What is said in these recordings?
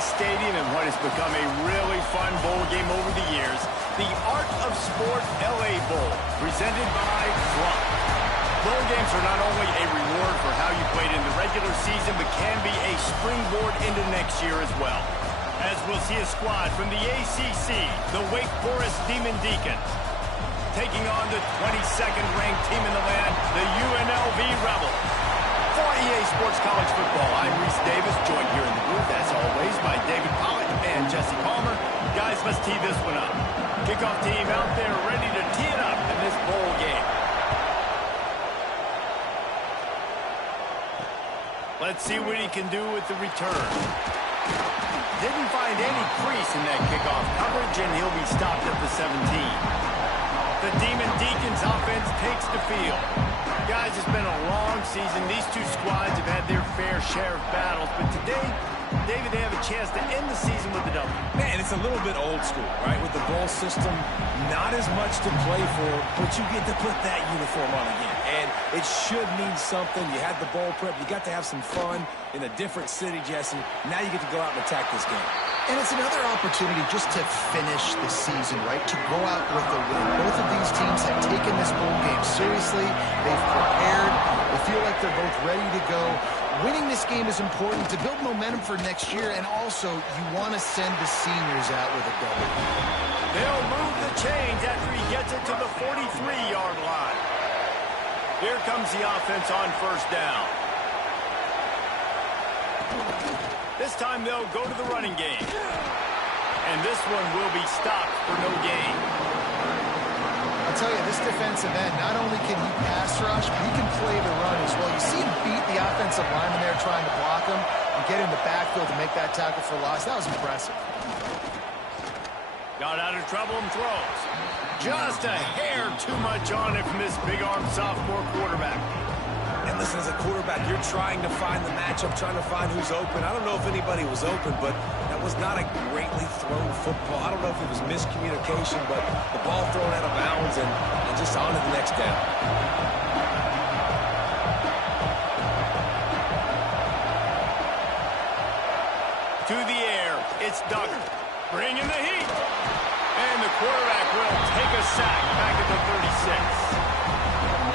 nice stadium and what has become a really fun bowl game over the years, the Art of Sport LA Bowl, presented by Flunk. Bowl games are not only a reward for how you played in the regular season, but can be a springboard into next year as well. As we'll see a squad from the ACC, the Wake Forest Demon Deacons, taking on the 22nd ranked team in the land, the UNLV Rebels. For EA Sports College Football, I'm Reese Davis, joined here in the booth, as always, by David Pollock and Jesse Palmer. Guys, let's tee this one up. Kickoff team out there ready to tee it up in this bowl game. Let's see what he can do with the return. Didn't find any crease in that kickoff coverage, and he'll be stopped at the 17. The Demon Deacons offense takes the field. Guys, it's been a long season. These two squads have had their fair share of battles, but today, David, they have a chance to end the season with a W. Man, it's a little bit old school, right? With the bowl system, not as much to play for, but you get to put that uniform on again. And it should mean something. You had the bowl prep. You got to have some fun in a different city, Jesse. Now you get to go out and attack this game. And it's another opportunity just to finish the season, right? To go out with a win. Both of these teams have taken this bowl game seriously. They've prepared. They feel like they're both ready to go. Winning this game is important to build momentum for next year, and also you want to send the seniors out with a W. They'll move the chains after he gets it to the 43-yard line. Here comes the offense on first down. This time they'll go to the running game. And this one will be stopped for no gain. I'll tell you, this defensive end, not only can he pass rush, but he can play the run as well. You see him beat the offensive lineman there trying to block him and get in the backfield to make that tackle for loss. That was impressive. Got out of trouble and throws. Just a hair too much on it from this big-arm sophomore quarterback. And listen, as a quarterback, you're trying to find the matchup, trying to find who's open. I don't know if anybody was open, but that was not a greatly thrown football. I don't know if it was miscommunication, but the ball thrown out of bounds and just on to the next down. To the air, it's Duggar. Bringing the heat. And the quarterback will take a sack back at the 36.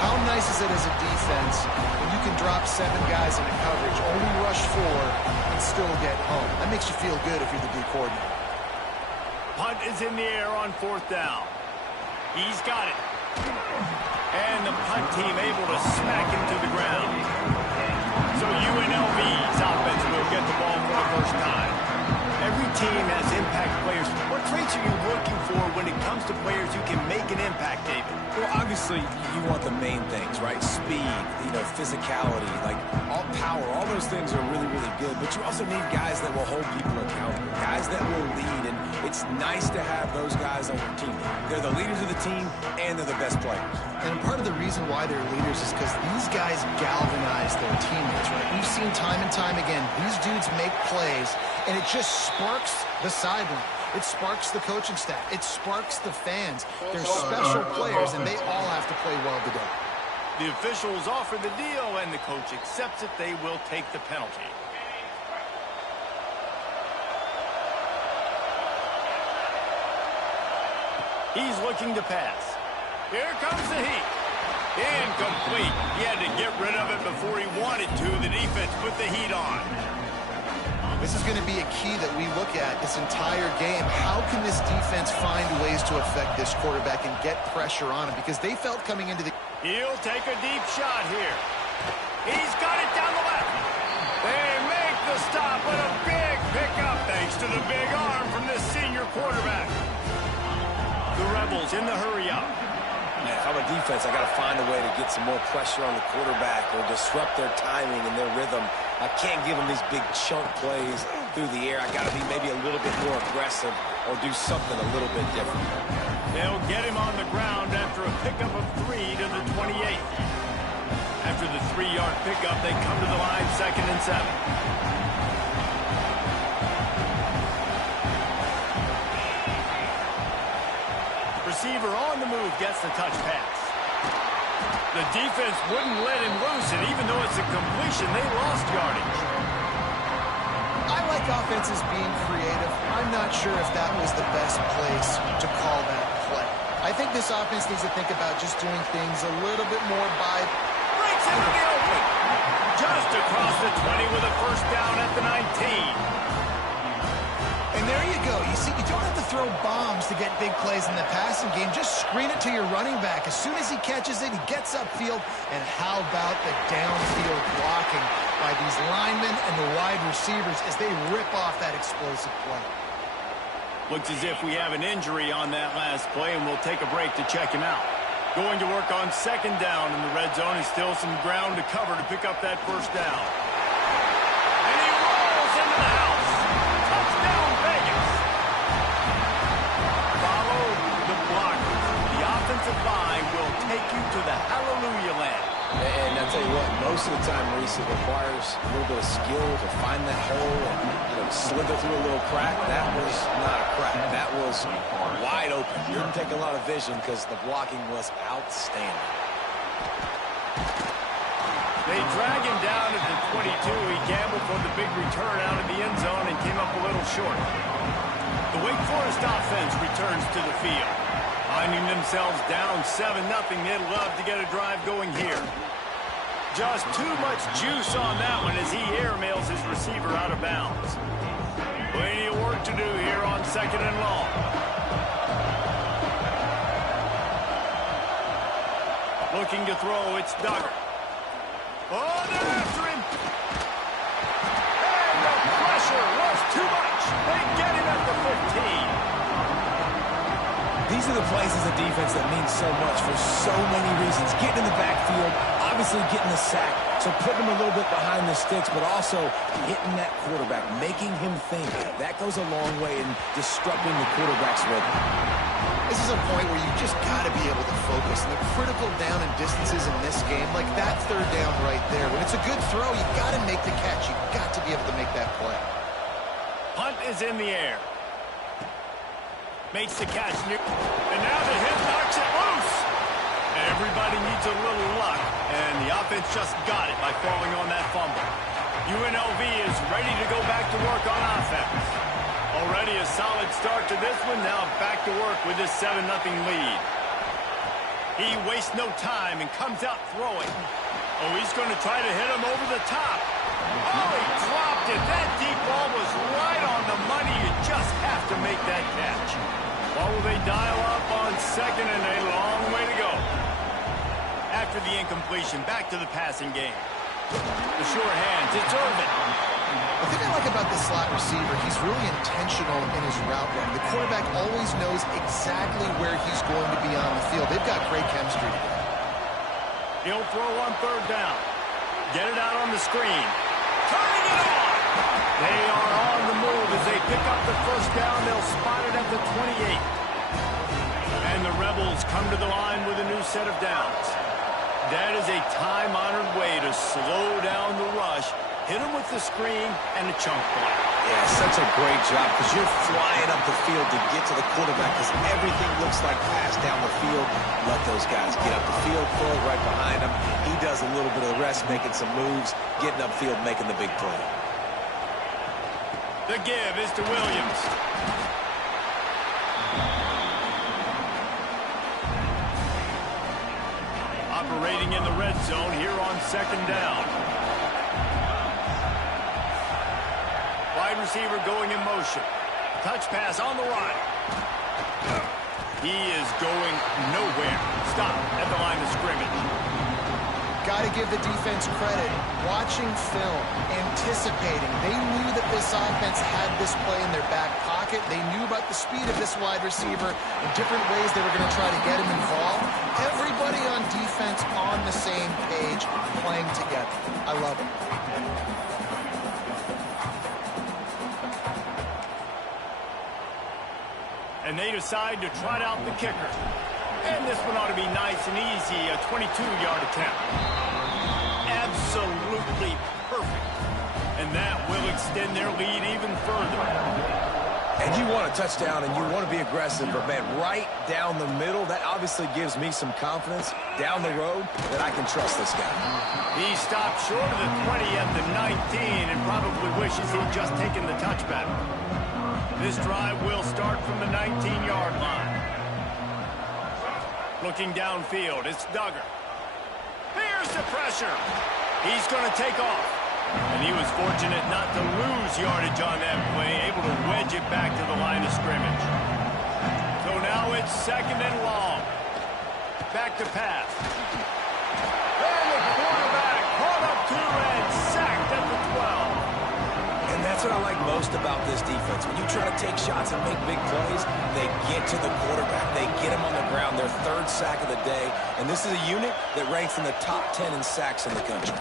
How nice is it as a defense when you can drop 7 guys into coverage, only rush 4, and still get home? That makes you feel good if you're the D coordinator. Punt is in the air on fourth down. He's got it. And the punt team able to smack him to the ground. So UNLV's offense will get the ball for the first time. Every team has impact players. What traits are you looking for when it comes to players who can make an impact, David? Well, obviously, you want the main things, right? Speed, physicality, like all power, all those things are really, really good. But you also need guys that will hold people accountable, guys that will lead. And it's nice to have those guys on your team. They're the leaders of the team, and they're the best players. And part of the reason why they're leaders is because these guys galvanize their teammates, right? We've seen time and time again, these dudes make plays, and it just sparks the sideline. It sparks the coaching staff. It sparks the fans. They're special players, and they all have to play well today. The officials offer the deal, and the coach accepts it. They will take the penalty. He's looking to pass. Here comes the heat. Incomplete. He had to get rid of it before he wanted to. The defense put the heat on. This is going to be a key that we look at this entire game. How can this defense find ways to affect this quarterback and get pressure on him? Because they felt coming into the... He'll take a deep shot here. He's got it down the left. They make the stop, but a big pickup thanks to the big arm from this senior quarterback. The Rebels in the hurry-up. Man, if I'm a defense, I got to find a way to get some more pressure on the quarterback or disrupt their timing and their rhythm. I can't give them these big chunk plays through the air. I got to be maybe a little bit more aggressive or do something a little bit different. They'll get him on the ground after a pickup of 3 to the 28. After the 3-yard pickup, they come to the line 2nd and 7. Receiver on the move gets the touch pass. The defense wouldn't let him loose, and even though it's a completion, they lost yardage. I like like offense is being creative. I'm not sure if that was the best place to call that play. I think this offense needs to think about just doing things a little bit more by... Breaks into the open. Just across the 20 with a first down at the 19. And there you go. You see, you don't have to throw bombs to get big plays in the passing game. Just screen it to your running back. As soon as he catches it, he gets upfield. And how about the downfield blocking by these linemen and the wide receivers as they rip off that explosive play. Looks as if we have an injury on that last play, and we'll take a break to check him out. Going to work on second down in the red zone. Is still some ground to cover to pick up that first down. And he rolls into the house. Touchdown, Vegas. Follow the blockers. The offensive line will take you to the hallelujah land. And I'll tell you what, most of the time, Reese, it requires a little bit of skill to find that hole and slither through a little crack. That was not a crack. That was wide open. Didn't take a lot of vision because the blocking was outstanding. They drag him down at the 22. He gambled for the big return out of the end zone and came up a little short. The Wake Forest offense returns to the field. Finding themselves down 7-0, they'd love to get a drive going here. Just too much juice on that one as he airmails his receiver out of bounds. Plenty of work to do here on second and long. Looking to throw, it's Duggar. Oh, they're after him. And the pressure was too much. They get him at the 15. These are the plays as a defense that mean so much for so many reasons. Getting in the backfield, obviously getting the sack, so putting him a little bit behind the sticks, but also hitting that quarterback, making him think. That goes a long way in disrupting the quarterback's rhythm. This is a point where you just got to be able to focus. And the critical down and distances in this game, like that third down right there. When it's a good throw, you got to make the catch. You got to be able to make that play. Punt is in the air. Makes the catch. And now the hit knocks it loose. Everybody needs a little luck, and the offense just got it by falling on that fumble. UNLV is ready to go back to work on offense. Already a solid start to this one. Now back to work with this 7-0 lead. He wastes no time and comes out throwing. Oh, he's going to try to hit him over the top. Oh, he dropped it. That deep ball was right on the money. You just have to make that catch. What will they dial up on second, and a long way to go. After the incompletion, back to the passing game. The sure hands, it's Irvin. The thing I like about the slot receiver, he's really intentional in his route run. The quarterback always knows exactly where he's going to be on the field. They've got great chemistry together. He'll throw on third down. Get it out on the screen. Turning it on! They are on the move as they pick up the first down. They'll spot it at the 28. And the Rebels come to the line with a new set of downs. That is a time-honored way to slow down the rush, hit them with the screen, and a chunk play. Yeah, such a great job because you're flying up the field to get to the quarterback because everything looks like pass down the field. Let those guys get up the field, throw it right behind him. He does a little bit of the rest, making some moves, getting upfield, making the big play. The give is to Williams. Operating in the red zone here on second down. Wide receiver going in motion. Touch pass on the right. He is going nowhere. Stop at the line of scrimmage. Got to give the defense credit. Watching film, anticipating. They knew that this offense had this play in their back pocket. They knew about the speed of this wide receiver and different ways they were going to try to get him involved. Everybody on defense on the same page, playing together. I love it. And they decide to trot out the kicker. And this one ought to be nice and easy, a 22-yard attempt. Absolutely perfect. And that will extend their lead even further. And you want a touchdown and you want to be aggressive, but, man, right down the middle, that obviously gives me some confidence down the road that I can trust this guy. He stopped short of the 20 at the 19 and probably wishes he'd just taken the touchback. This drive will start from the 19-yard line. Looking downfield, it's Duggar. Here's the pressure. He's going to take off. And he was fortunate not to lose yardage on that play, able to wedge it back to the line of scrimmage. So now it's 2nd and long. Back to pass. And the quarterback caught up to and sacked at the 12. And that's what I like most about this defense. When you try to take shots and make big plays, they get to the quarterback. They get him on the ground, their 3rd sack of the day. And this is a unit that ranks in the top 10 in sacks in the country.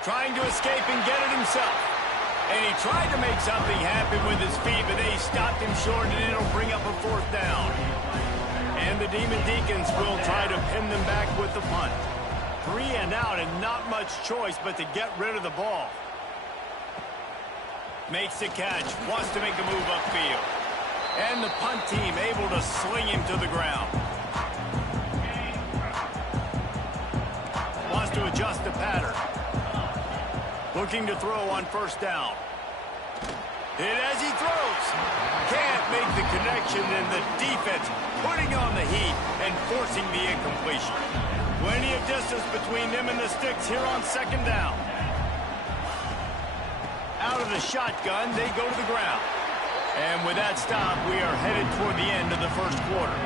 Trying to escape and get it himself. And he tried to make something happen with his feet, but they stopped him short, and it'll bring up a 4th down. And the Demon Deacons will try to pin them back with the punt. 3 and out, and not much choice but to get rid of the ball. Makes the catch, wants to make a move upfield. And the punt team able to sling him to the ground. Wants to adjust the pattern. Looking to throw on 1st down. Hit as he throws. Can't make the connection, and the defense putting on the heat and forcing the incompletion. Plenty of distance between them and the sticks here on 2nd down. Out of the shotgun, they go to the ground. And with that stop, we are headed toward the end of the 1st quarter.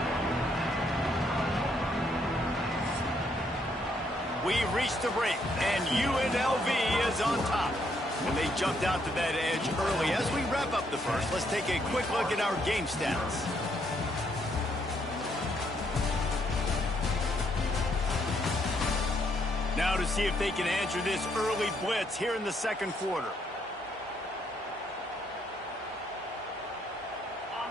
We've reached the break, and UNLV is on top. And they jumped out to that edge early. As we wrap up the 1st, let's take a quick look at our game stats. Now to see if they can answer this early blitz here in the 2nd quarter.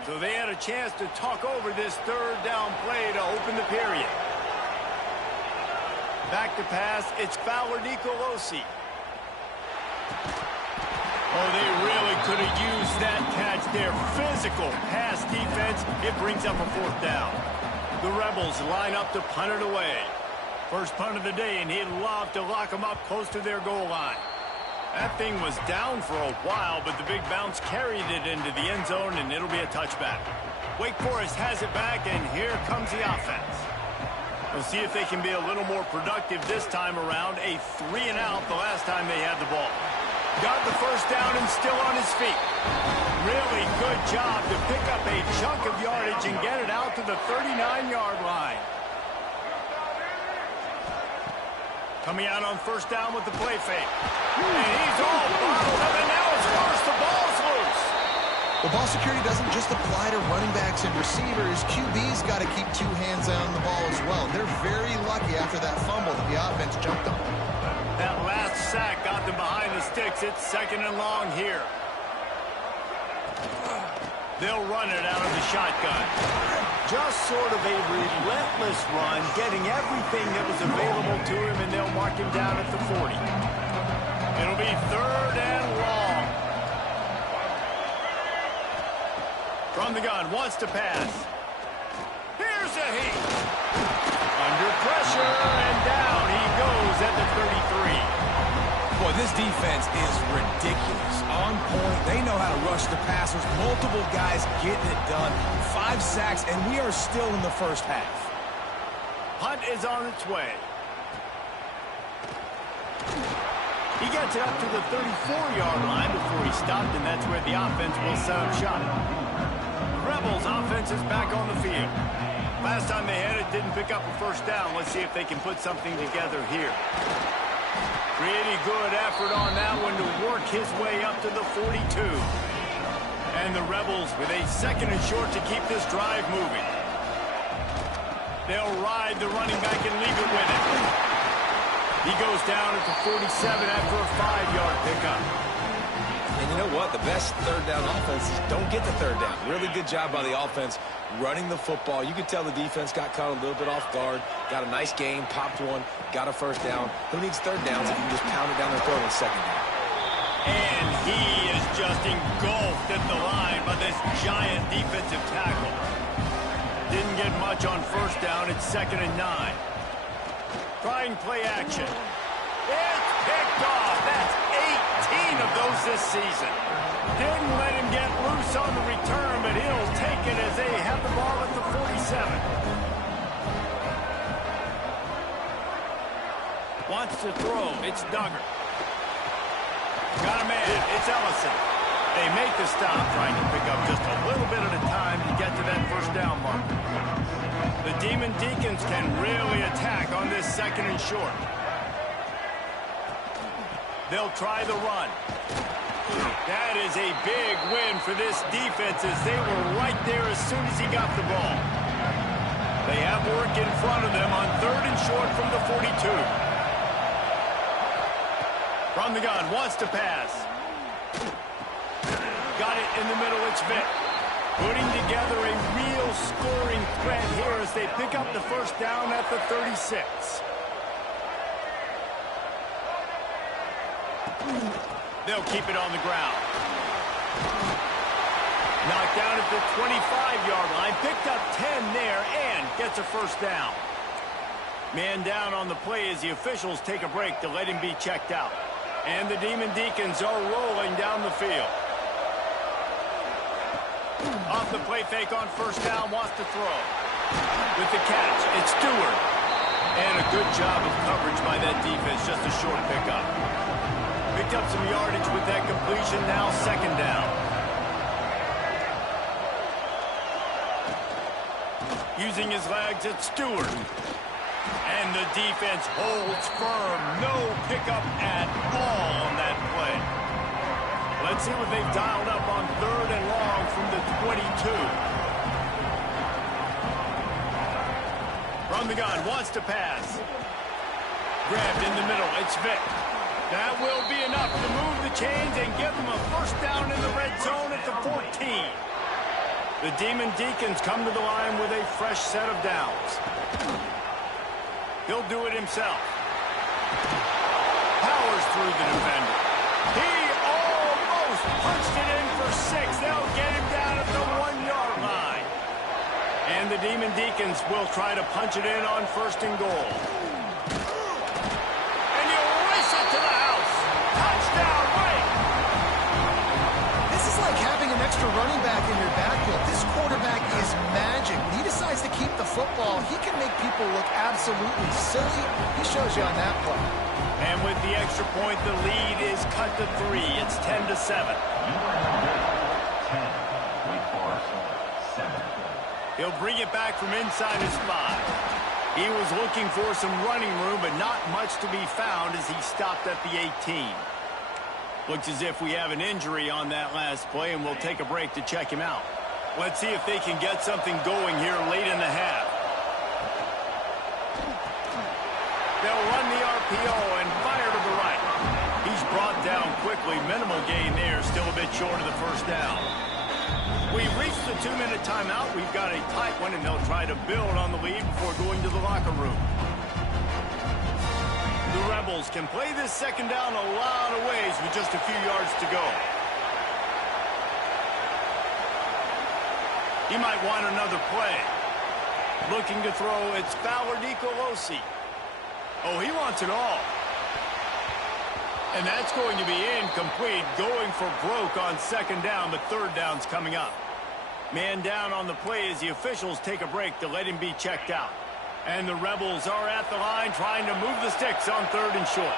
So they had a chance to talk over this 3rd down play to open the period. Back to pass, it's Fowler Nicolosi. Oh, they really could have used that catch there. Physical pass defense, it brings up a 4th down. The Rebels line up to punt it away. First punt of the day, and he'd love to lock them up close to their goal line. That thing was down for a while, but the big bounce carried it into the end zone, and it'll be a touchback. Wake Forest has it back, and here comes the offense. We'll see if they can be a little more productive this time around. A 3 and out the last time they had the ball. Got the 1st down and still on his feet. Really good job to pick up a chunk of yardage and get it out to the 39-yard line. Coming out on 1st down with the play fake. And he's all bottled up, and now it's worse. The ball's loose. Well, ball security doesn't just apply to running backs and receivers. QB's got to keep 2 hands on the ball as well. They're very lucky after that fumble that the offense jumped on. That last sack got them behind the sticks. It's 2nd and long here. They'll run it out of the shotgun. Just sort of a relentless run, getting everything that was available to him, and they'll mark him down at the 40. It'll be 3rd and long. From the gun, wants to pass. Here's a heat. Under pressure, and down he goes at the 33. Boy, this defense is ridiculous. On point. They know how to rush the passers. Multiple guys getting it done. 5 sacks, and we are still in the 1st half. Punt is on its way. He gets it up to the 34-yard line before he stopped, and that's where the offense will set up shop. Rebels offense is back on the field. Last time they had it, didn't pick up a 1st down. Let's see if they can put something together here. Pretty good effort on that one to work his way up to the 42. And the Rebels with a 2nd and short to keep this drive moving. They'll ride the running back and leave it with it. He goes down at the 47 after a 5-yard pickup. And you know what? The best 3rd down offenses don't get the 3rd down. Really good job by the offense running the football. You could tell the defense got caught a little bit off guard. Got a nice game, popped one, got a 1st down. Who needs 3rd downs if you can just pound it down their throat on 2nd down? And he is just engulfed at the line by this giant defensive tackle. Didn't get much on first down. It's 2nd and 9. Trying play action. It's picked off. That's 18 of those this season. Didn't let him get loose on the return, but he'll take it as they have the ball at the 47. Wants to throw. It's Duggar. Got a man. It's Ellison. They make the stop, trying to pick up just a little bit at a time to get to that first down marker. The Demon Deacons can really attack on this 2nd and short. They'll try the run. That is a big win for this defense as they were right there as soon as he got the ball. They have work in front of them on 3rd and short from the 42. From the gun, wants to pass. Got it in the middle, it's Vick. Putting together a real scoring threat here as they pick up the first down at the 36. They'll keep it on the ground. Knocked down at the 25-yard line. Picked up 10 there and gets a first down. Man down on the play as the officials take a break to let him be checked out. And the Demon Deacons are rolling down the field. Off the play fake on first down, wants to throw. With the catch, it's Stewart. And a good job of coverage by that defense, just a short pickup. Picked up some yardage with that completion, now 2nd down. Using his legs, it's Stewart. And the defense holds firm. No pickup at all on that play. Let's see what they've dialed up on 3rd and long from the 22. From the gun, wants to pass. Grabbed in the middle, it's Vick. That will be enough to move the chains and give them a first down in the red zone at the 14. The Demon Deacons come to the line with a fresh set of downs. He'll do it himself. Powers through the defender. He almost punched it in for 6. They'll get him down at the 1-yard line. And the Demon Deacons will try to punch it in on 1st and goal. And you race it to the house. Touchdown, Wake! This is like having an extra running back in your backfield. This quarterback is magic. When he decides to keep the football, he can make people look absolutely silly. He shows you on that play. And with the extra point, the lead is cut to 3. It's 10-7. He'll bring it back from inside his 5. He was looking for some running room, but not much to be found as he stopped at the 18. Looks as if we have an injury on that last play, and we'll take a break to check him out. Let's see if they can get something going here late in the half. They'll run the RPO and fire to the right. He's brought down quickly. Minimal gain there, still a bit short of the first down. We've reached the 2-minute timeout. We've got a tight one, and they'll try to build on the lead before going to the locker room. The Rebels can play this 2nd down a lot of ways with just a few yards to go. He might want another play. Looking to throw, it's Fowler DiColosi. Oh, he wants it all. And that's going to be incomplete, going for broke on 2nd down, but 3rd down's coming up. Man down on the play as the officials take a break to let him be checked out. And the Rebels are at the line trying to move the sticks on 3rd and short.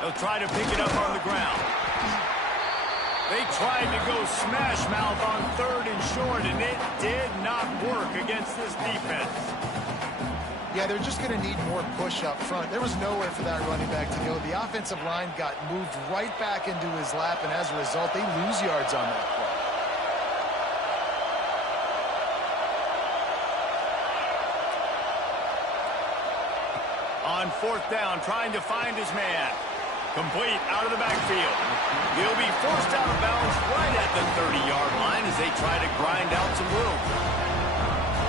They'll try to pick it up on the ground. They tried to go smash mouth on 3rd and short, and it did not work against this defense. Yeah, they're just going to need more push up front. There was nowhere for that running back to go. The offensive line got moved right back into his lap, and as a result, they lose yards on that play. On 4th down, trying to find his man. Complete out of the backfield. He'll be forced out of bounds right at the 30-yard line as they try to grind out some room.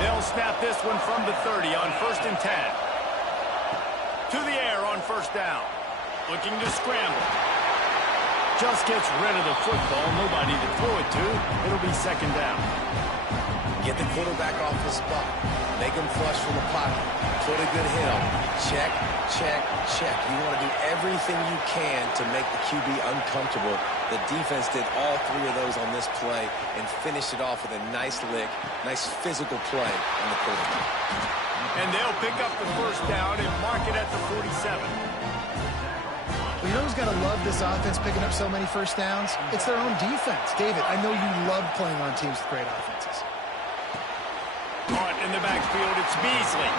They'll snap this one from the 30 on 1st and 10. To the air on 1st down. Looking to scramble. Just gets rid of the football. Nobody to throw it to. It'll be 2nd down. Get the quarterback off the spot. Make him flush from the pocket. Put a good hit on him. Check, check, check. You want to do everything you can to make the QB uncomfortable. The defense did all 3 of those on this play and finished it off with a nice lick, nice physical play on the quarterback. And they'll pick up the 1st down and mark it at the 47. Well, you know who's got to love this offense picking up so many 1st downs? It's their own defense. David, I know you love playing on teams with great offenses. Caught in the backfield, it's Beasley.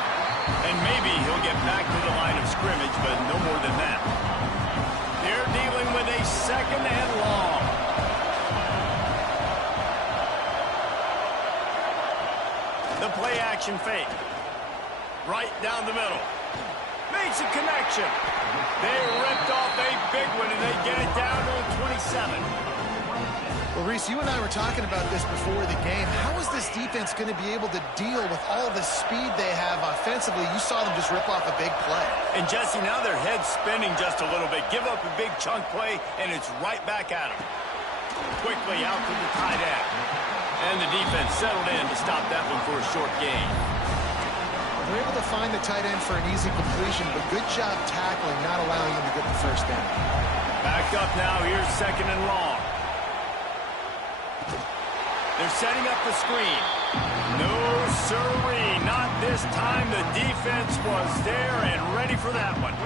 And maybe he'll get back to the line of scrimmage, but no more than that. They're dealing with a 2nd and long. The play action fake. Right down the middle. Makes a connection. They ripped off a big one, and they get it down to the 27. Well, Reese, you and I were talking about this before the game. How is this defense going to be able to deal with all the speed they have offensively? You saw them just rip off a big play. And, Jesse, now their head's spinning just a little bit. Give up a big chunk play, and it's right back at them. Quickly out to the tight end. And the defense settled in to stop that one for a short gain. They're able to find the tight end for an easy completion, but good job tackling, not allowing him to get the 1st down. Back up now. Here's 2nd and long. They're setting up the screen. No, sirree. Not this time. The defense was there and ready for that one.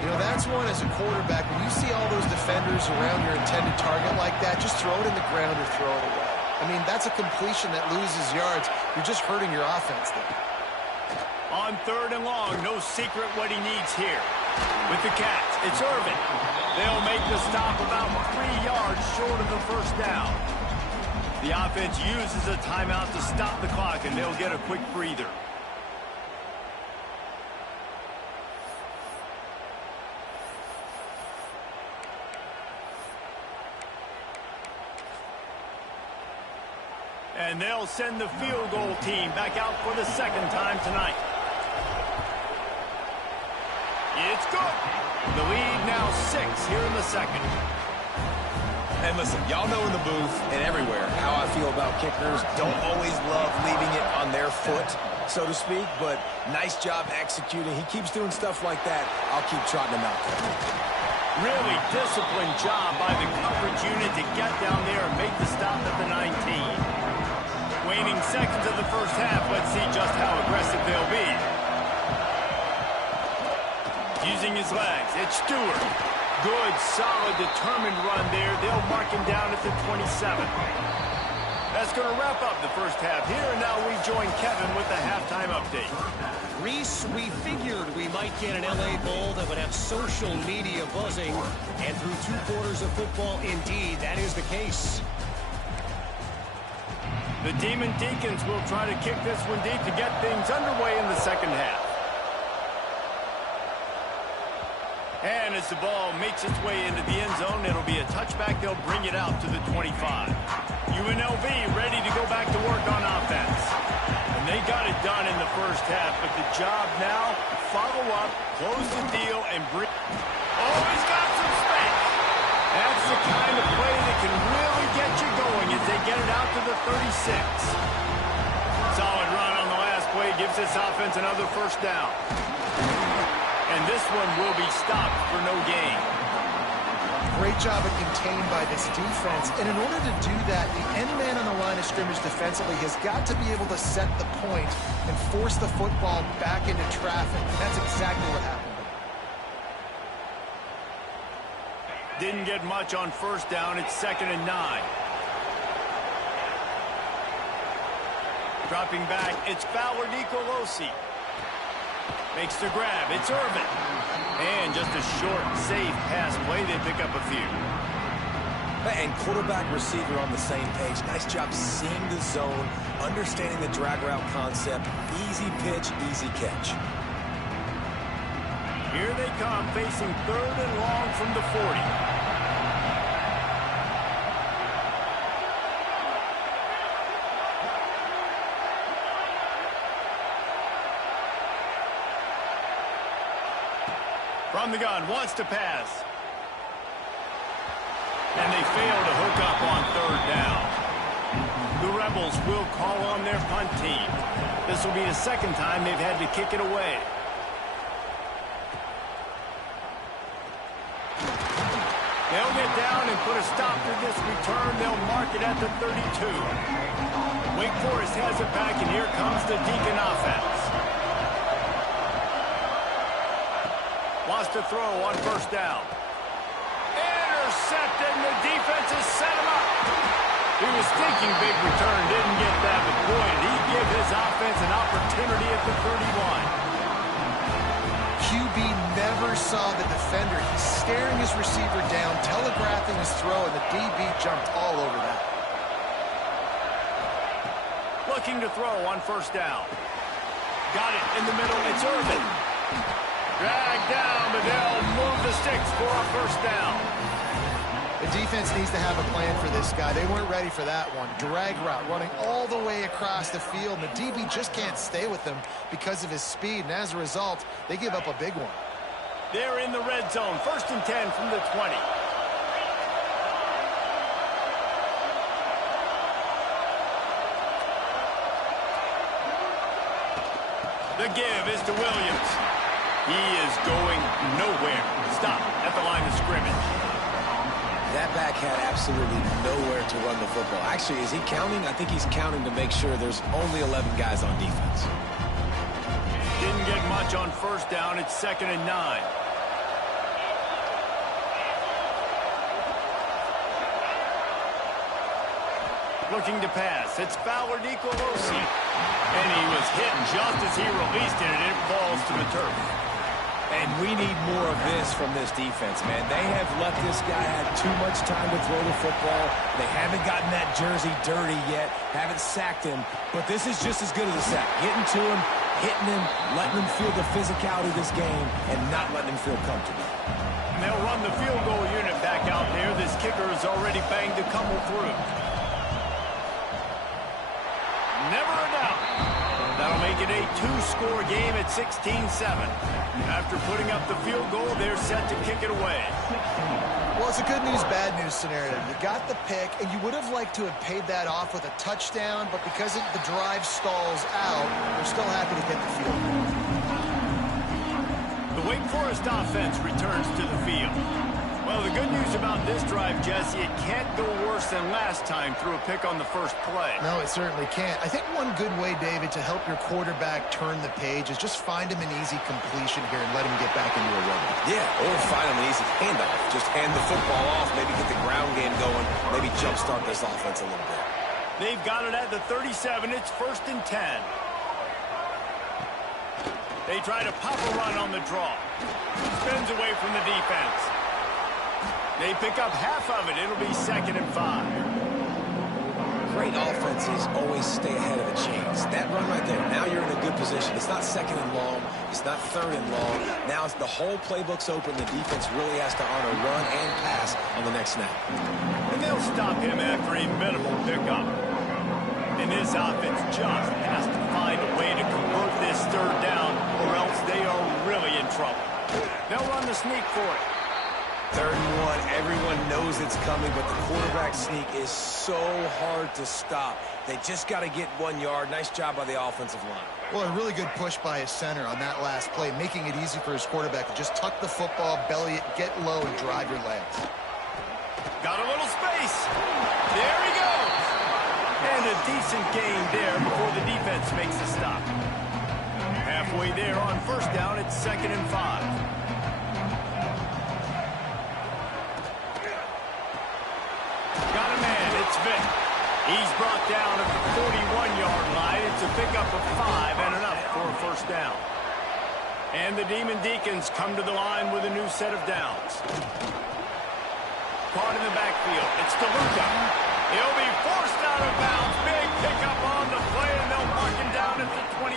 You know, that's one as a quarterback. When you see all those defenders around your intended target like that, just throw it in the ground or throw it away. I mean, that's a completion that loses yards. You're just hurting your offense there. On 3rd and long, no secret what he needs here. With the catch, it's Irvin. They'll make the stop about 3 yards short of the 1st down. The offense uses a timeout to stop the clock, and they'll get a quick breather. And they'll send the field goal team back out for the 2nd time tonight. It's good. The lead now 6 here in the 2nd. And listen, y'all know in the booth and everywhere how I feel about kickers. Don't always love leaving it on their foot, so to speak, but nice job executing. He keeps doing stuff like that. I'll keep trotting him out there. Really disciplined job by the coverage unit to get down there and make the stop at the 19. Waning seconds of the 1st half. Let's see just how aggressive they'll be. Using his legs, it's Stewart. Good, solid, determined run there. They'll mark him down at the 27. That's going to wrap up the 1st half here, and now we join Kevin with the halftime update. Reese, we figured we might get an LA Bowl that would have social media buzzing, and through 2 quarters of football, indeed, that is the case. The Demon Deacons will try to kick this one deep to get things underway in the 2nd half. And as the ball makes its way into the end zone, it'll be a touchback. They'll bring it out to the 25. UNLV ready to go back to work on offense. And they got it done in the 1st half, but the job now, follow up, close the deal, and bring... Oh, he's got some space. That's the kind of play that can really get you going as they get it out to the 36. Solid run on the last play gives this offense another 1st down. And this one will be stopped for no gain. Great job of contained by this defense. And in order to do that, the end man on the line of scrimmage defensively has got to be able to set the point and force the football back into traffic. And that's exactly what happened. Didn't get much on 1st down. It's 2nd and 9. Dropping back, it's Fowler Nicolosi. Makes the grab. It's Irvin. And just a short, safe pass play. They pick up a few. And quarterback receiver on the same page. Nice job seeing the zone, understanding the drag route concept. Easy pitch, easy catch. Here they come, facing 3rd and long from the 40. From the gun, wants to pass. And they fail to hook up on third down. The Rebels will call on their punt team. This will be the second time they've had to kick it away. They'll get down and put a stop to this return. They'll mark it at the 32. Wake Forest has it back, and here comes the Deacon offense. Wants to throw on first down. Intercepted, and the defense has set him up. He was thinking big return, didn't get that, but boy, did he give his offense an opportunity at the 31. QB never saw the defender. He's staring his receiver down, telegraphing his throw, and the DB jumped all over that. Looking to throw on first down. Got it in the middle. It's Irvin. Dragged down, but they'll move the sticks for a first down. The defense needs to have a plan for this guy. They weren't ready for that one. Drag route running all the way across the field, and the DB just can't stay with him because of his speed, and as a result, they give up a big one. They're in the red zone. 1st and 10 from the 20. The give is to Williams. He is going nowhere. Stop at the line of scrimmage. That back had absolutely nowhere to run the football. Actually, is he counting? I think he's counting to make sure there's only 11 guys on defense. Didn't get much on first down. It's 2nd and 9. Looking to pass. It's Fowler Nicolosi. And he was hit just as he released it, and it falls to the turf. And we need more of this from this defense, man. They have let this guy have too much time to throw the football. They haven't gotten that jersey dirty yet, haven't sacked him. But this is just as good as a sack. Getting to him, hitting him, letting him feel the physicality of this game, and not letting him feel comfortable. And they'll run the field goal unit back out there. This kicker has already banged a couple through. Never a doubt. That'll make it a 2-score game at 16-7. After putting up the field goal, they're set to kick it away. Well, it's a good news, bad news scenario. You got the pick, and you would have liked to have paid that off with a touchdown, but because the drive stalls out, they're still happy to get the field goal. The Wake Forest offense returns to the field. Well, the good news about this drive, Jesse, it can't go worse than last time through a pick on the first play. No, it certainly can't. I think one good way, David, to help your quarterback turn the page is just find him an easy completion here and let him get back into a rhythm. Yeah, or find him an easy handoff. Just hand the football off, maybe get the ground game going, maybe jumpstart this offense a little bit. They've got it at the 37. It's 1st and 10. They try to pop a run on the draw. Spins away from the defense. They pick up half of it. It'll be 2nd and 5. Great offenses always stay ahead of the chains. That run right there, now you're in a good position. It's not 2nd and long. It's not 3rd and long. Now it's the whole playbook's open. The defense really has to honor run and pass on the next snap. And they'll stop him after a minimal pickup. And this offense just has to find a way to convert this 3rd down, or else they are really in trouble. They'll run the sneak for it. 3rd and 1, everyone knows it's coming, but the quarterback sneak is so hard to stop. They just got to get 1 yard. Nice job by the offensive line. Well, a really good push by his center on that last play, making it easy for his quarterback to just tuck the football, belly it, get low, and drive your legs. Got a little space. There he goes. And a decent gain there before the defense makes a stop. Halfway there on first down, it's 2nd and 5. Got a man, it's Vick. He's brought down at the 41-yard line. It's a pickup of 5 and enough for a first down. And the Demon Deacons come to the line with a new set of downs. Caught in the backfield. It's DeLuca. He'll be forced out of bounds. Big pickup on the play, and they'll mark him down at the 28.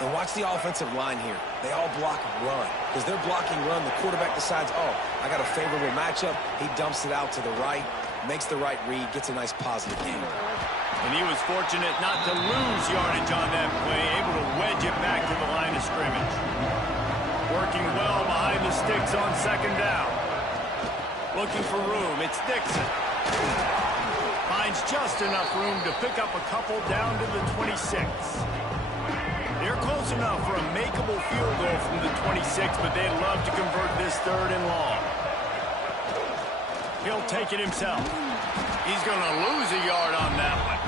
And watch the offensive line here. They all block run. Because they're blocking run, the quarterback decides, oh, I got a favorable matchup. He dumps it out to the right, makes the right read, gets a nice positive gain. And he was fortunate not to lose yardage on that play, able to wedge it back to the line of scrimmage. Working well behind the sticks on second down. Looking for room. It's Dixon. Finds just enough room to pick up a couple down to the 26. They're close enough for a makeable field goal from the 26, but they'd love to convert this third and long. He'll take it himself. He's going to lose a yard on that one.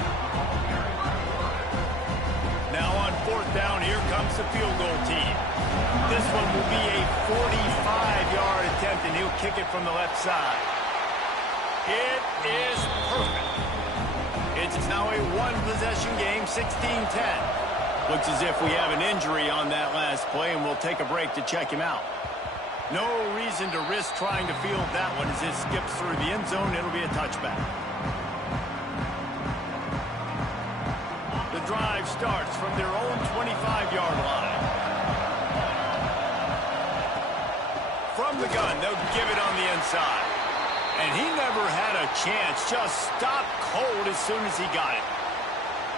Now on fourth down, here comes the field goal team. This one will be a 45-yard attempt, and he'll kick it from the left side. It is perfect. It's now a one-possession game, 16-10. Looks as if we have an injury on that last play, and we'll take a break to check him out. No reason to risk trying to field that one as it skips through the end zone. It'll be a touchback. The drive starts from their own 25-yard line. From the gun, they'll give it on the inside. And he never had a chance, just stopped cold as soon as he got it.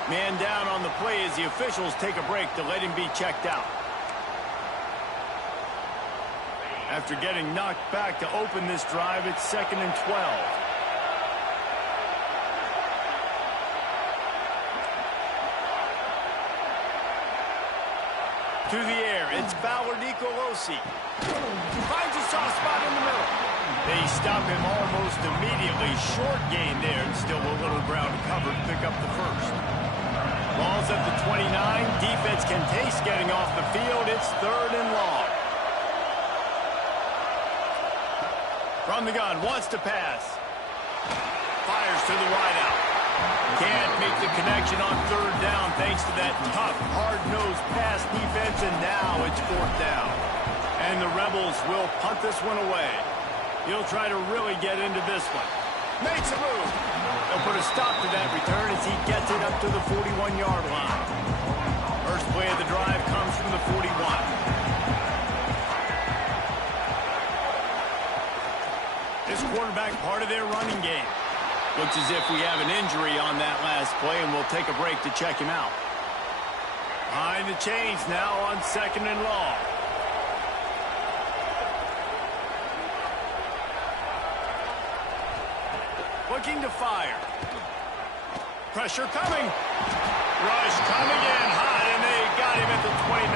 Man down on the play as the officials take a break to let him be checked out. After getting knocked back to open this drive, it's 2nd and 12. To the air, it's Fowler Nicolosi. Finds a soft spot in the middle. They stop him almost immediately. Short gain there, and still a little ground covered to pick up the first. Ball's at the 29. Defense can taste getting off the field. It's 3rd and long. From the gun, wants to pass. Fires to the wideout. Can't make the connection on 3rd down thanks to that tough, hard-nosed pass defense, and now it's 4th down. And the Rebels will punt this one away. He'll try to really get into this one. Makes a move. They'll put a stop to that return as he gets it up to the 41-yard line. First play of the drive comes from the 41. This quarterback part of their running game. Looks as if we have an injury on that last play, and we'll take a break to check him out. Behind the chains now on 2nd and long. Looking to fire. Pressure coming. Rush coming in hot, and they got him at the 29.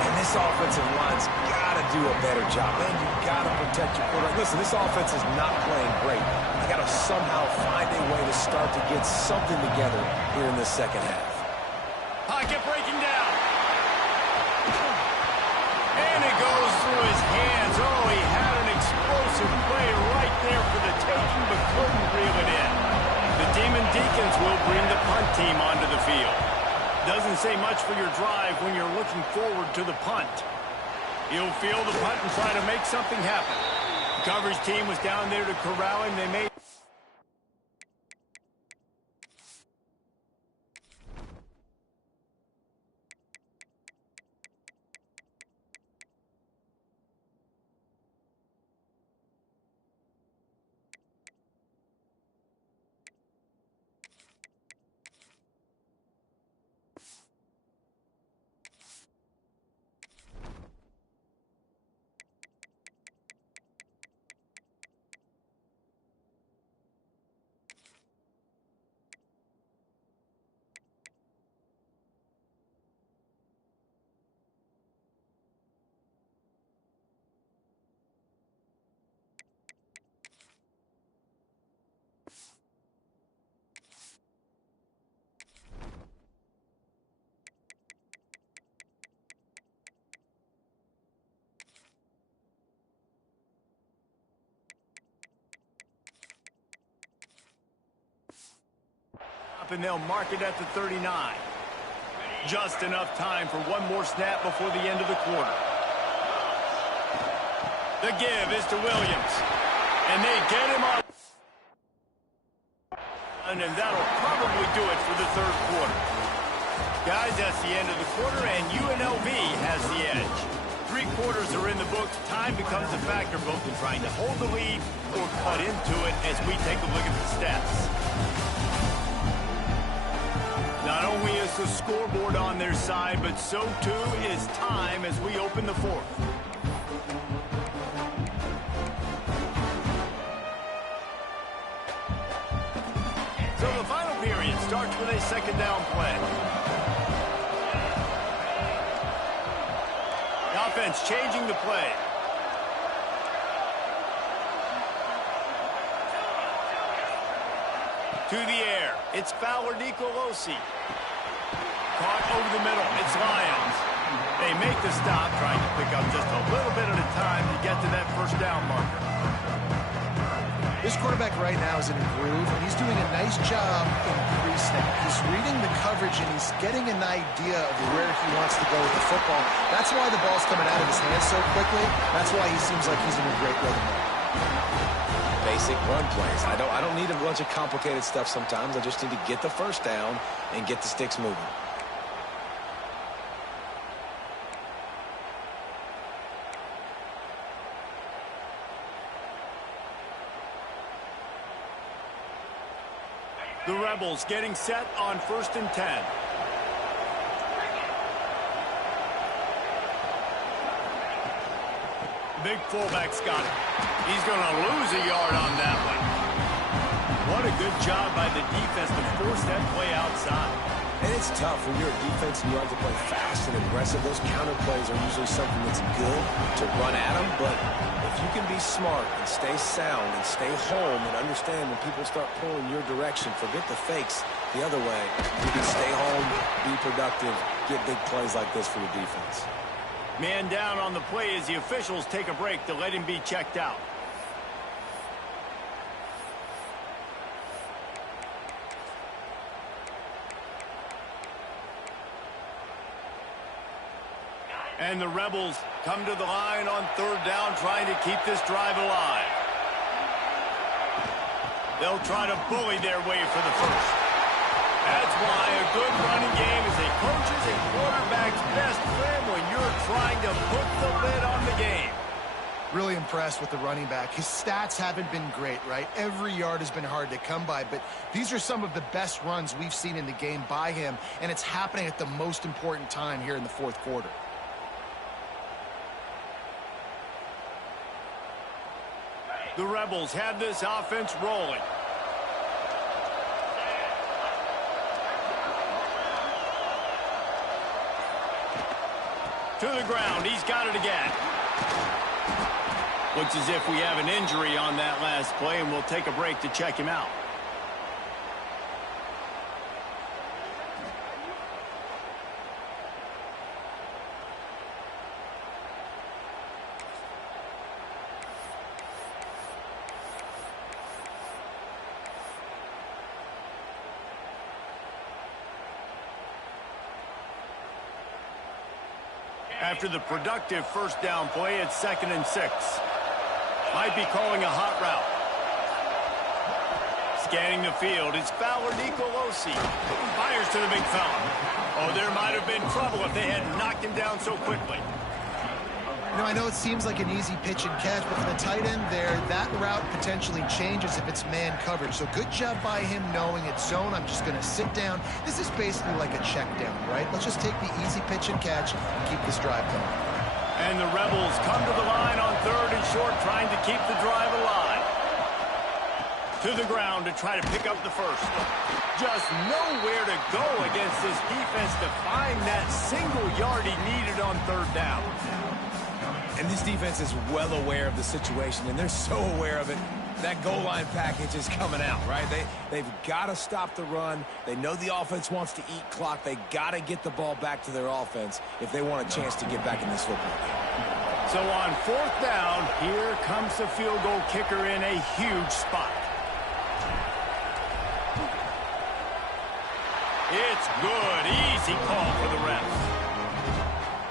And this offensive line's got to do a better job. Man, you got to protect your quarterback. Listen, this offense is not playing great. I got to somehow find a way to start to get something together here in the second half. Pocket breaking down. And it goes through his hands. Oh, he had an explosive play right there for the taking, but couldn't reel it in. The Demon Deacons will bring the punt team onto the field. Doesn't say much for your drive when you're looking forward to the punt. He'll field the punt and try to make something happen. The coverage team was down there to corral him. They made and they'll mark it at the 39. Just enough time for one more snap before the end of the quarter. The give is to Williams. And they get him up. And then that'll probably do it for the third quarter. Guys, that's the end of the quarter, and UNLV has the edge. 3 quarters are in the books. Time becomes a factor both in trying to hold the lead or cut into it as we take a look at the stats. Not only is the scoreboard on their side, but so too is time as we open the fourth. So the final period starts with a second down play. The offense changing the play. To the air. It's Fowler Nicolosi. Caught over the middle. It's Lions. They make the stop, trying to pick up just a little bit at a time to get to that first down marker. This quarterback right now is in a groove, and he's doing a nice job in pre-snap. He's reading the coverage, and he's getting an idea of where he wants to go with the football. That's why the ball's coming out of his hands so quickly. That's why he seems like he's in a great rhythm. Basic run plays. I don't need a bunch of complicated stuff sometimes. I just need to get the first down and get the sticks moving. The Rebels getting set on 1st and 10. Big fullback's got it. He's going to lose a yard on that one. What a good job by the defense to force that play outside. And it's tough when you're a defense and you like to play fast and aggressive. Those counter plays are usually something that's good to run at them. But if you can be smart and stay sound and stay home and understand when people start pulling your direction, forget the fakes the other way, you can stay home, be productive, get big plays like this for your defense. Man down on the play as the officials take a break to let him be checked out. And the Rebels come to the line on 3rd down, trying to keep this drive alive. They'll try to bully their way for the first. That's why a good running game is a coach's and quarterback's best friend when you're trying to put the lid on the game. Really impressed with the running back. His stats haven't been great, right? Every yard has been hard to come by, but these are some of the best runs we've seen in the game by him, and it's happening at the most important time here in the 4th quarter. The Rebels have this offense rolling. To the ground. He's got it again. Looks as if we have an injury on that last play, and we'll take a break to check him out. After the productive first down play, it's 2nd and 6. Might be calling a hot route. Scanning the field, it's Fowler Nicolosi. Fires to the big fella. Oh, there might have been trouble if they had knocked him down so quickly. You know, I know it seems like an easy pitch and catch, but for the tight end there, that route potentially changes if it's man coverage. So good job by him knowing it's zone. I'm just going to sit down. This is basically like a check down, right? Let's just take the easy pitch and catch and keep this drive going. And the Rebels come to the line on 3rd and short, trying to keep the drive alive. To the ground to try to pick up the first. Just nowhere to go against this defense to find that single yard he needed on 3rd down. And this defense is well aware of the situation, and they're so aware of it. That goal line package is coming out, right? They've got to stop the run. They know the offense wants to eat clock. They got to get the ball back to their offense if they want a chance to get back in this football game. So on 4th down, here comes the field goal kicker in a huge spot. It's good. Easy call for the refs.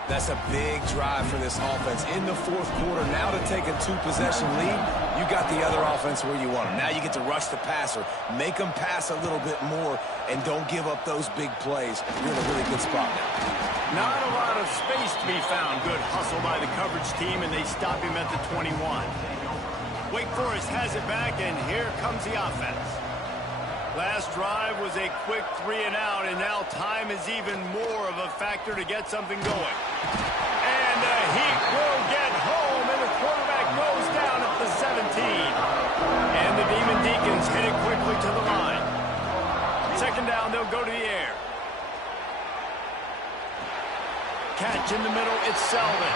That's a big drive for this offense in the 4th quarter. Now to take a 2-possession lead, you got the other offense where you want them. Now you get to rush the passer, make them pass a little bit more, and don't give up those big plays. You're in a really good spot now. Not a lot of space to be found. Good hustle by the coverage team, and they stop him at the 21. Wake Forest has it back, and here comes the offense. Last drive was a quick 3-and-out, and now time is even more of a factor to get something going. And the Heat will get home, and the quarterback goes down at the 17. And the Demon Deacons hit it quickly to the line. Second down, they'll go to the air. Catch in the middle, it's Selvin.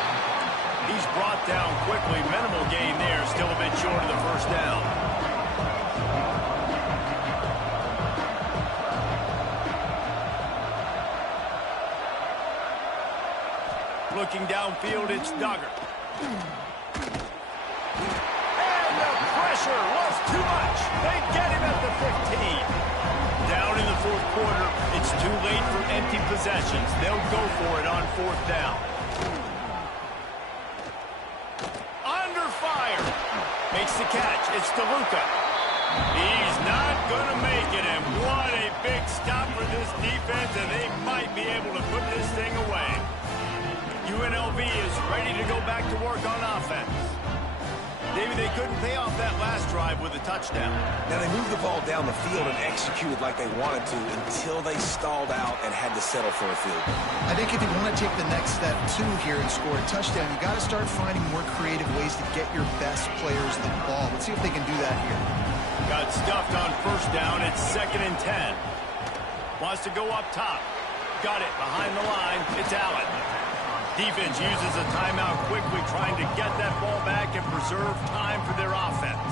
He's brought down quickly. Minimal gain there, still a bit short of the first down. Looking downfield, it's Duggar. And the pressure was too much. They get him at the 15. Down in the fourth quarter, it's too late for empty possessions. They'll go for it on fourth down. Under fire. Makes the catch. It's DeLuca. He's not going to make it, and what a big stop for this defense, and they might be able to put this thing away. UNLV is ready to go back to work on offense. David, they couldn't pay off that last drive with a touchdown. Now, they moved the ball down the field and executed like they wanted to until they stalled out and had to settle for a field goal. I think if you want to take the next step, too, here and score a touchdown, you got to start finding more creative ways to get your best players the ball. Let's see if they can do that here. Got stuffed on first down. It's 2nd and 10. Wants to go up top. Got it behind the line. It's Allen. Defense uses a timeout quickly, trying to get that ball back and preserve time for their offense.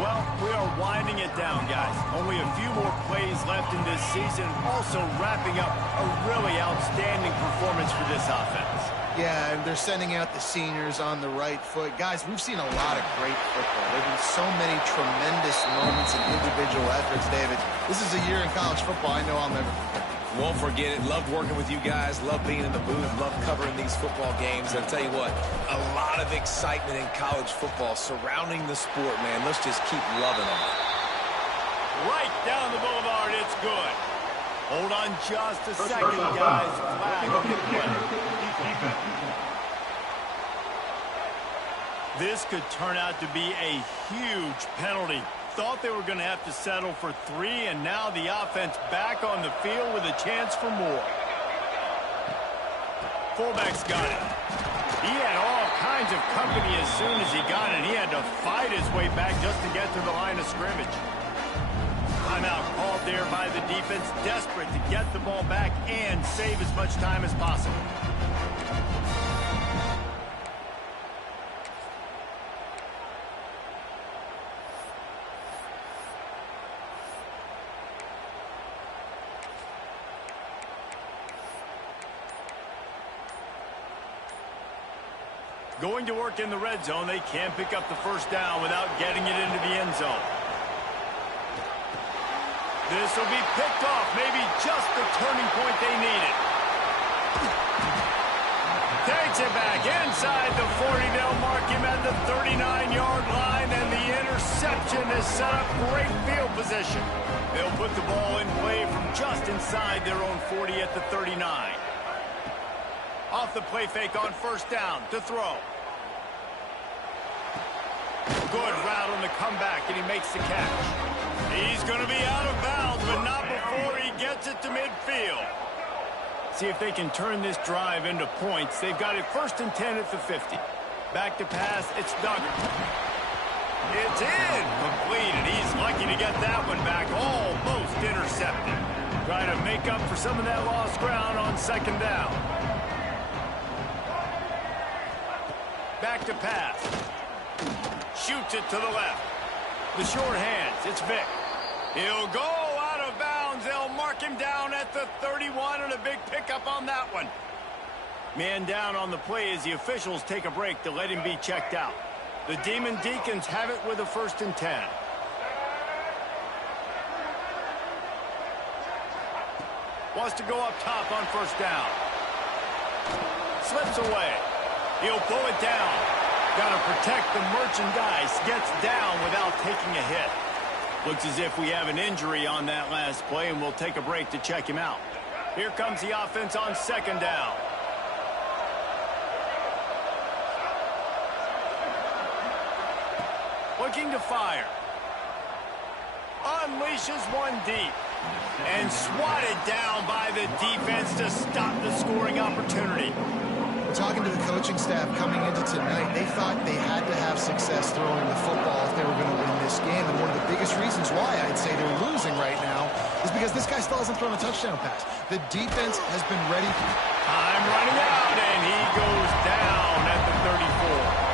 Well, we are winding it down, guys. Only a few more plays left in this season. Also wrapping up a really outstanding performance for this offense. Yeah, and they're sending out the seniors on the right foot. Guys, we've seen a lot of great football. There have been so many tremendous moments and individual efforts, David. This is a year in college football I know I'll never forget. Won't forget it. Loved working with you guys. Loved being in the booth. Loved covering these football games. And I'll tell you what, a lot of excitement in college football surrounding the sport, man. Let's just keep loving them. Right down the boulevard, it's good. Hold on just a second, guys. Flag on the play. This could turn out to be a huge penalty. Thought they were going to have to settle for 3, and now the offense back on the field with a chance for more. Fullback's got it. He had all kinds of company as soon as he got it. He had to fight his way back just to get to the line of scrimmage. Timeout called there by the defense, desperate to get the ball back and save as much time as possible. Going to work in the red zone, they can't pick up the first down without getting it into the end zone. This will be picked off, maybe just the turning point they needed. Takes it back inside the 40. They'll mark him at the 39-yard line, and the interception has set up great field position. They'll put the ball in play from just inside their own 40 at the 39. Off the play fake on first down to throw. Good route on the comeback, and he makes the catch. He's going to be out of bounds, but not before he gets it to midfield. See if they can turn this drive into points. They've got it 1st and 10 at the 50. Back to pass, it's Duggar. It's incomplete, and he's lucky to get that one back, almost intercepted. Trying to make up for some of that lost ground on 2nd down. Back to pass. Shoots it to the left. The short hands, it's Vick. He'll go out of bounds. They'll mark him down at the 31, and a big pickup on that one. Man down on the play as the officials take a break to let him be checked out. The Demon Deacons have it with a 1st and 10. Wants to go up top on first down. Slips away. He'll pull it down. Got to protect the merchandise. Gets down without taking a hit. Looks as if we have an injury on that last play, and we'll take a break to check him out. Here comes the offense on 2nd down. Looking to fire. unleashes one deep. And swatted down by the defense to stop the scoring opportunity. Talking to the coaching staff coming into tonight, they thought they had to have success throwing the football if they were going to win this game. And one of the biggest reasons why I'd say they're losing right now is because this guy still hasn't thrown a touchdown pass. The defense has been ready. Time running out, and he goes down at the 34.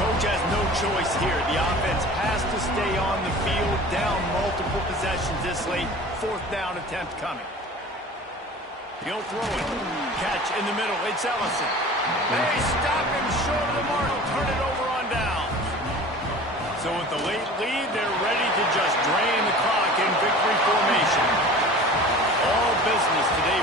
Coach has no choice here. The offense has to stay on the field, down multiple possessions this late. 4th down attempt coming. He'll throw it. Catch in the middle. It's Ellison. They stop him short of the mark. He'll turn it over on down. So with the late lead, they're ready to just drain the clock in victory formation. All business today